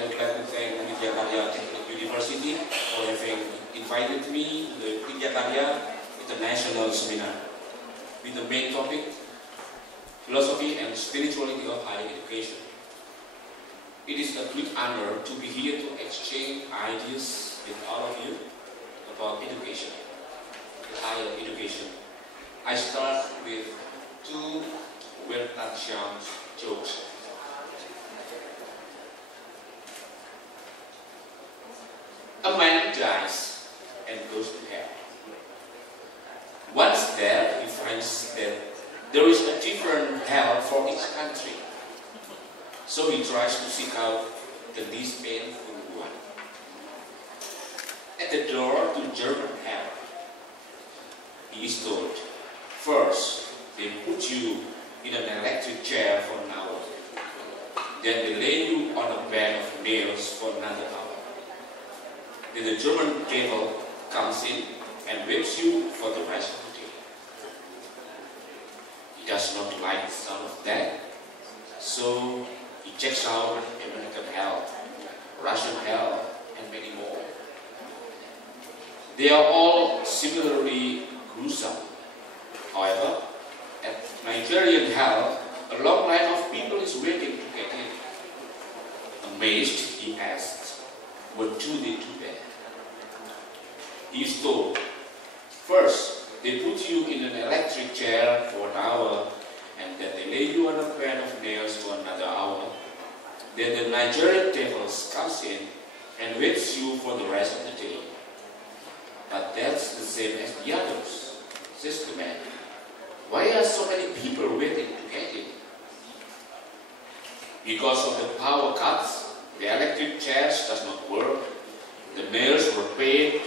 I would like to thank Widya Karya University for having invited me to the Widya Karya International Seminar with the main topic, Philosophy and Spirituality of Higher Education. It is a great honor to be here to exchange ideas with all of you about education, higher education. I start with two well-known jokes. A man dies and goes to hell. Once there, he finds that there is a different hell for each country. So he tries to seek out the least painful one. At the door to German hell, he is told, first, they put you in an electric chair for an hour. Then they lay you on a bed of nails for another hour. Then the German devil comes in and whips you for the rest of the day. He does not like the sound of that, so he checks out American hell, Russian hell, and many more. They are all similarly gruesome. However, at Nigerian hell, a long line of people is waiting to get in. Amazed, he asks, what do they do there? He is told, first, they put you in an electric chair for an hour, and then they lay you on a bed of nails for another hour. Then the Nigerian devil comes in and whips you for the rest of the day. But that's the same as the others, says the man. Why are so many people waiting to get in? Because of the power cuts, the electric chairs does not work. The nails were paid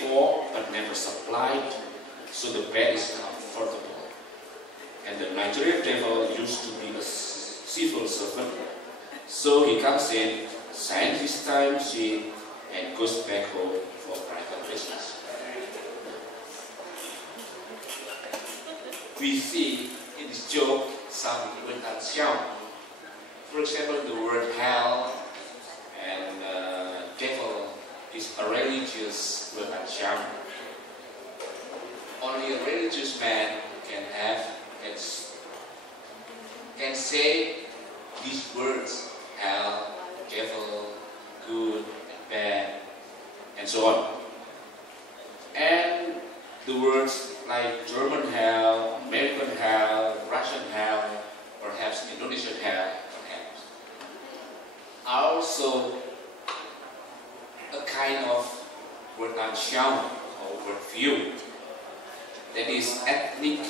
for but never supplied, so the bed is comfortable. And the Nigerian devil used to be a civil servant, so he comes in, signs his time sheet, and goes back home for private business. We see in this joke some intention. For example, the word hell and devil is a religious intention. Only a religious man can say these words: hell, devil, good and bad, and so on. And the words like German hell, American hell, Russian hell, perhaps Indonesian hell, are also a kind of Weltanschauung or worldview, that is ethnic,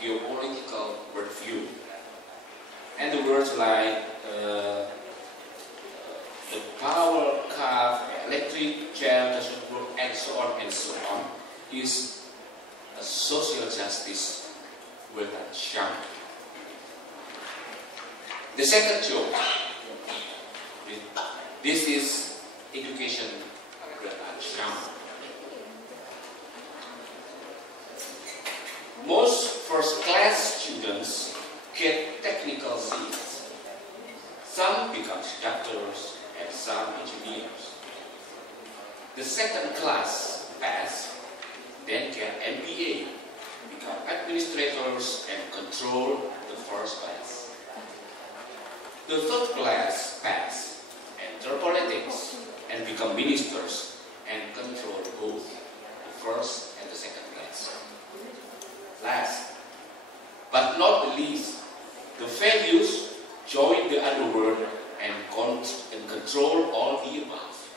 geopolitical worldview. And the words like the power carve, electric chair doesn't work, and so on is a social justice Weltanschauung. The second joke, this is education Weltanschauung. Most first-class students get technical seats. Some become doctors and some engineers. The second class pass, then get MBA, become administrators and control the first class. The third class pass, enter politics and become ministers and control both the first and the second class. Last, but not the least, the values join the underworld and control all the above.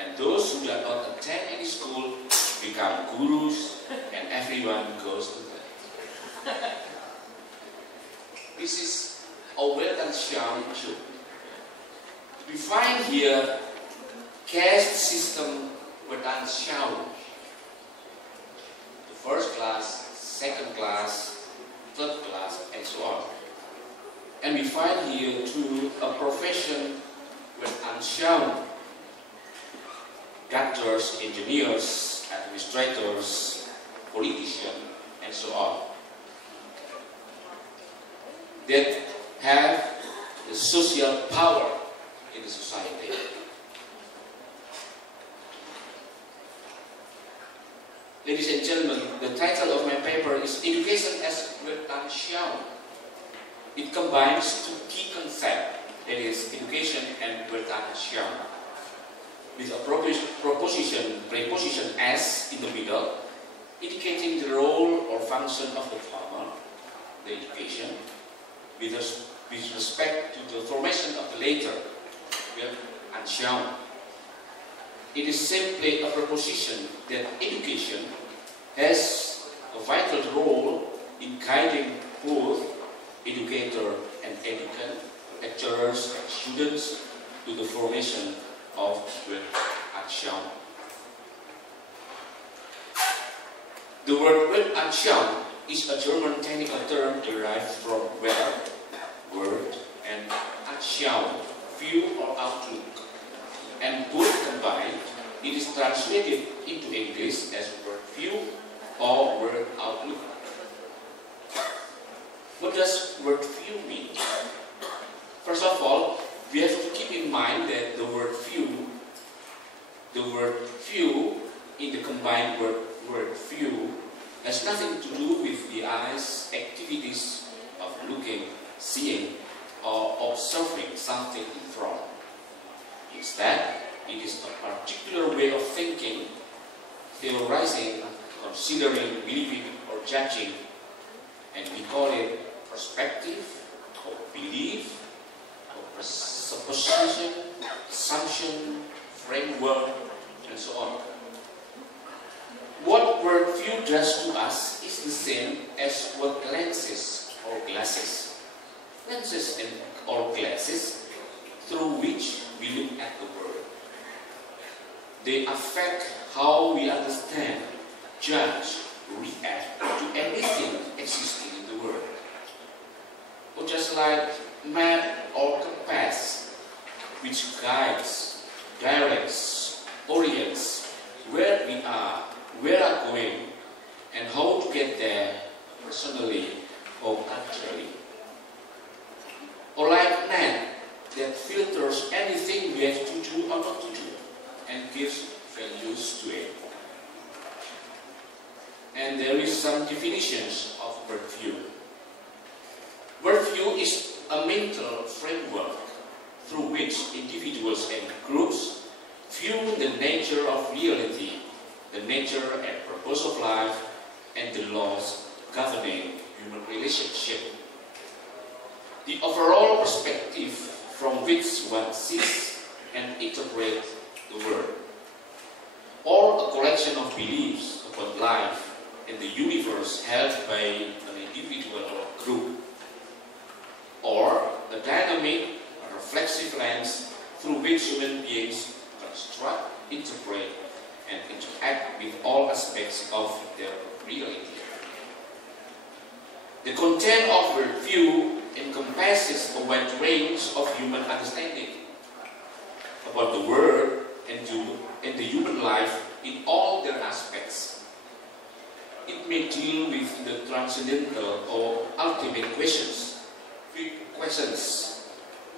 And those who do not attend any school become gurus and everyone goes to bed. This is a Weltanschauung joke. We find here caste system Weltanschauung. The first class, second class, third class, and so on. And we find here too a profession Weltanschauung. Doctors, engineers, administrators, politicians, and so on. That have the social power in the society. Ladies and gentlemen, the title of my paper is Education as Wirtanschauung. It combines two key concepts, that is, education and Wirtanschauung, with a preposition as in the middle, indicating the role or function of the former, the education, with respect to the formation of the later, Wirtanschauung. It is simply a proposition that education has a vital role in guiding both educator and educand, lecturers and students to the formation of Wirtanschauung. The word Wirtanschauung is a German technical term derived from word, and Anschauung, view or outlook. And both combined, it is translated into English as word view or word outlook. What does word view mean? First of all, we have to keep in mind that the word view in the combined word view has nothing to do with the eye's activities of looking, seeing, or observing something in front. Instead, it is a particular way of thinking, theorizing, considering, believing, or judging, and we call it perspective, or belief, or supposition, assumption, framework, and so on. What worldview does to us is the same as what lenses or glasses. Lenses or glasses through which we look at the world. They affect how we understand, judge, react to anything existing in the world. Or just like map or compass, which guides, directs, orients where we are, where are going, and how to get there personally or culturally. Or like net that filters anything we have to do or not to do and gives values to it. And there is some definitions of worldview. Worldview is a mental framework through which individuals and groups view the nature of reality, the nature and purpose of life, and the laws governing human relationship. The overall perspective from which one sees and interprets the world, or a collection of beliefs about life and the universe held by an individual or group, or a dynamic, reflexive lens through which human beings construct, interpret, and interact with all aspects of their reality. The content of worldview encompasses a wide range of human understanding about the world and the human life in all their aspects. It may deal with the transcendental or ultimate questions, big questions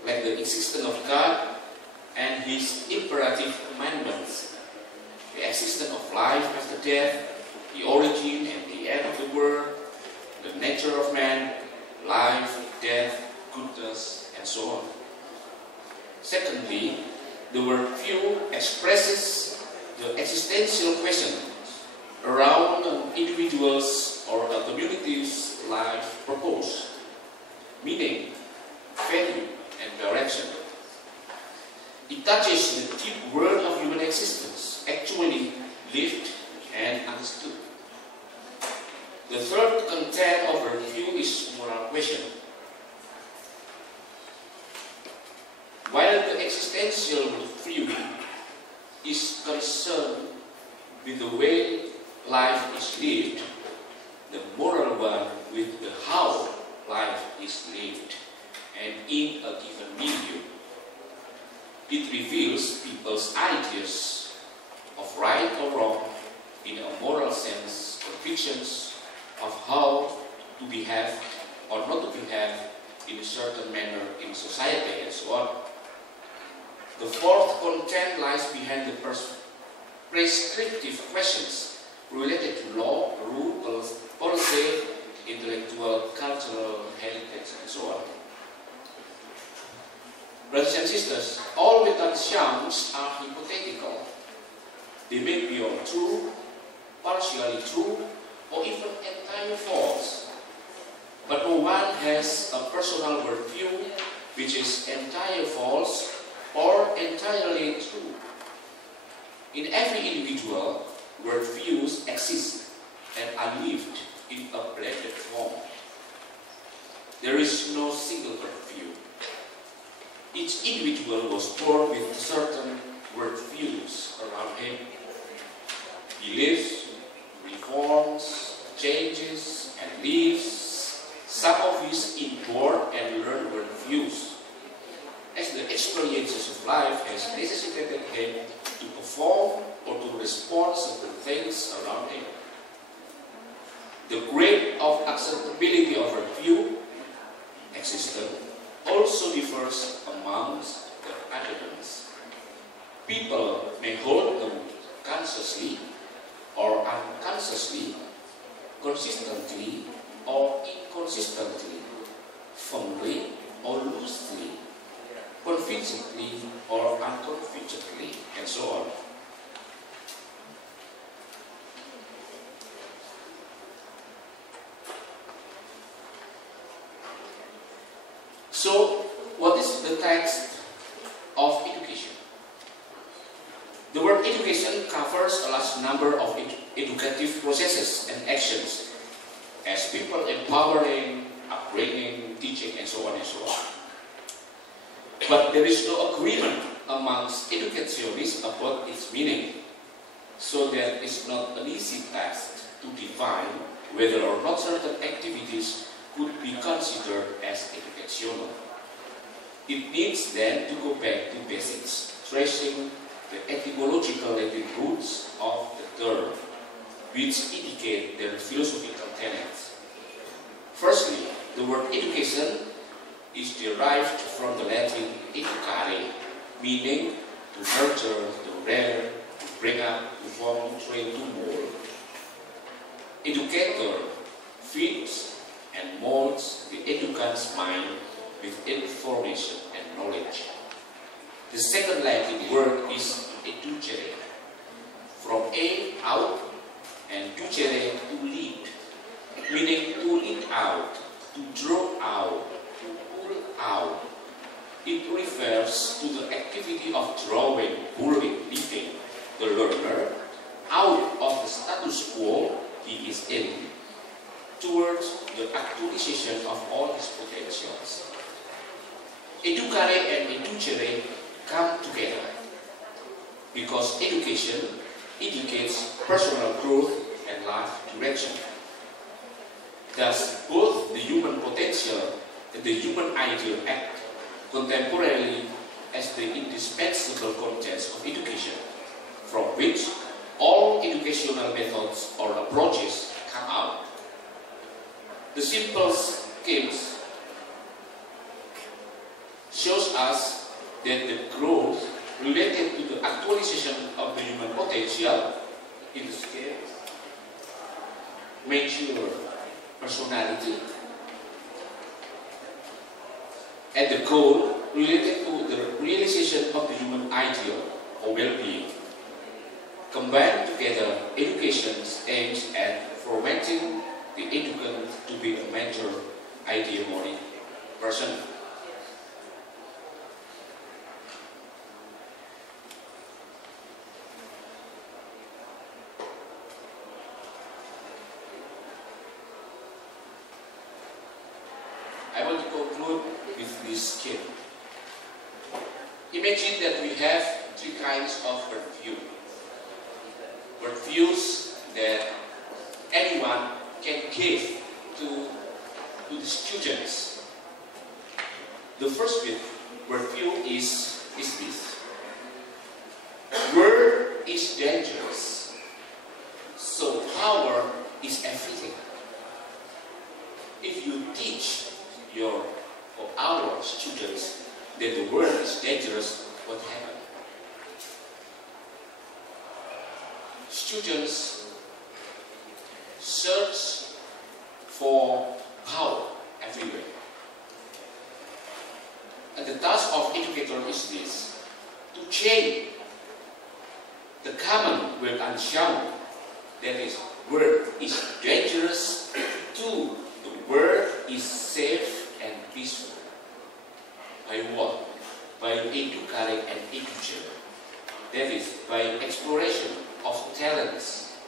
like the existence of God and His imperative commandments, the existence of life after death, the origin and the end of the world, the nature of man, life, death, goodness, and so on. Secondly, the worldview expresses the existential question around an individual's or a community's life purpose, meaning, value, and direction. It touches the deep world of human existence, actually lived and understood. The third content of worldview is moral question. While the existential view is concerned with the way life is lived, the moral one with the how life is lived and in a given milieu. It reveals people's ideas of right or wrong in a moral sense, convictions of how to behave or not to behave in a certain manner in society and so on. The fourth content lies behind the prescriptive questions related to law, rule, policy, intellectual, cultural, heritage, and so on. Brothers and sisters, all method sounds are hypothetical. They may be all true, partially true, or even entirely false. But no one has a personal worldview which is entirely false or entirely true. In every individual, worldviews exist and are lived in a blended form. There is no single worldview. Each individual was born with certain worldviews around him. Beliefs, reforms, changes, and leaves, some of his inborn and learned worldviews, as the experiences of life has necessitated him to perform or to respond to certain things around him. The grade of acceptability of worldview existence also differs amongst the adherents. People may hold them consciously or unconsciously, consistently or inconsistently, firmly or loosely, convincingly or unconvincingly, and so on. So, what is the text of education? The word education covers a large number of educative processes and actions as people empowering, upbringing, teaching, and so on and so on. But there is no agreement amongst educationists about its meaning, so that it's not an easy task to define whether or not certain activities could be considered as educational. It needs then to go back to basics, tracing the etymological Latin roots of the term, which indicate their philosophical tenets. Firstly, the word education is derived from the Latin educare, meaning to nurture, to rear, to bring up, to form, to train, to mold. Educator feeds and molds the educand's mind with information and knowledge. The second Latin word is educere, from a, out, and ducere, to lead, meaning to lead out, to draw out, to pull out. It refers to the activity of drawing, pulling, leading the learner out of the status quo he is in, towards the actualization of all his potentials. Educare and educere come together because education indicates personal growth and life direction. Thus, both the human potential and the human ideal act contemporarily as the indispensable contents of education, from which all educational methods or approaches come out. The simple schemes shows us that the growth related to the actualization of the human potential in the scale, mature personality, and the goal related to the realization of the human ideal or well-being. Combined together, education aims at formatting the educand to be a major ideal-bodied person. I want to conclude with this scheme. Imagine that we have three kinds of worldview. Worldviews that anyone can give to the students. The first worldview is this. Word is dangerous, so power is everything. If you teach your or our students that the world is dangerous, what happens? students search for power everywhere. And the task of educator is this: to change the common Weltanschauung, that is, word is dangerous, to the word is safe and peaceful. By what? By educating and education. That is, by exploration of talents,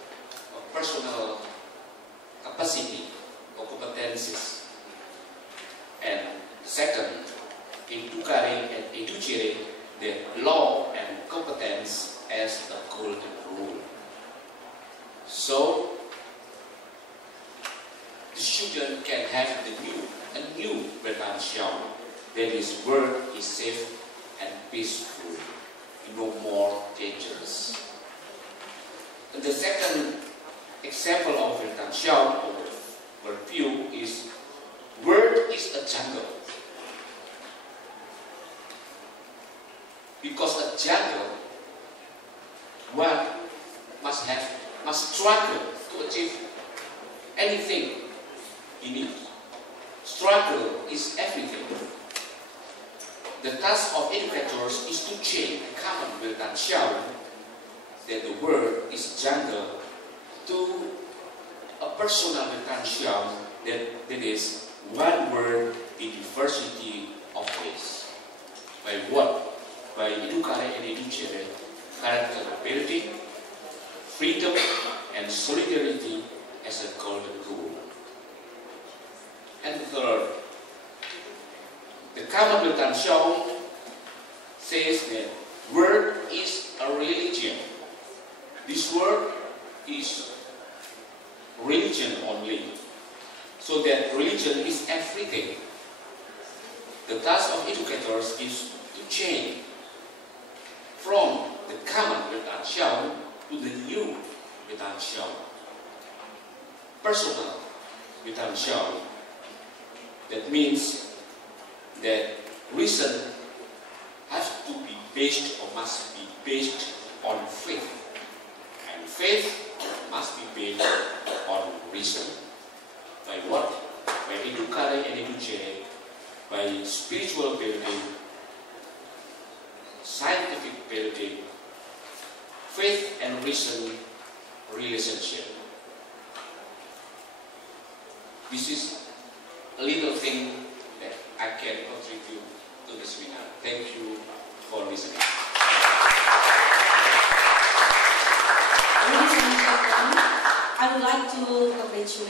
of personal capacity or competencies. And second, educating and educating the law and competence as a golden rule. So the student can have a new Weltanschauung, that is, word is safe and peaceful, no more dangerous. And the second example of Weltanschauung or view is word is a jungle. Because a jungle, one must struggle to achieve anything he needs. Struggle is everything. The task of educators is to change the common Weltanschauung, that the word is jungle, to a personal Weltanschauung, that is one word in diversity of ways. By what? By educating and educating character ability, freedom, and solidarity as a golden rule. And third, the common Weltanschauung says that word is a religion. This word is religion only. So that religion is everything. The task of educators is to change from the common Weltanschauung to the new Weltanschauung. Personal Weltanschauung. That means that reason has to be based or must be based on faith. And faith must be based on reason. By what? By educating and educating, by spiritual building, scientific building, faith and reason relationship. This is a little thing that I can contribute to the seminar. Thank you for listening. Ladies and gentlemen, I would like to congratulate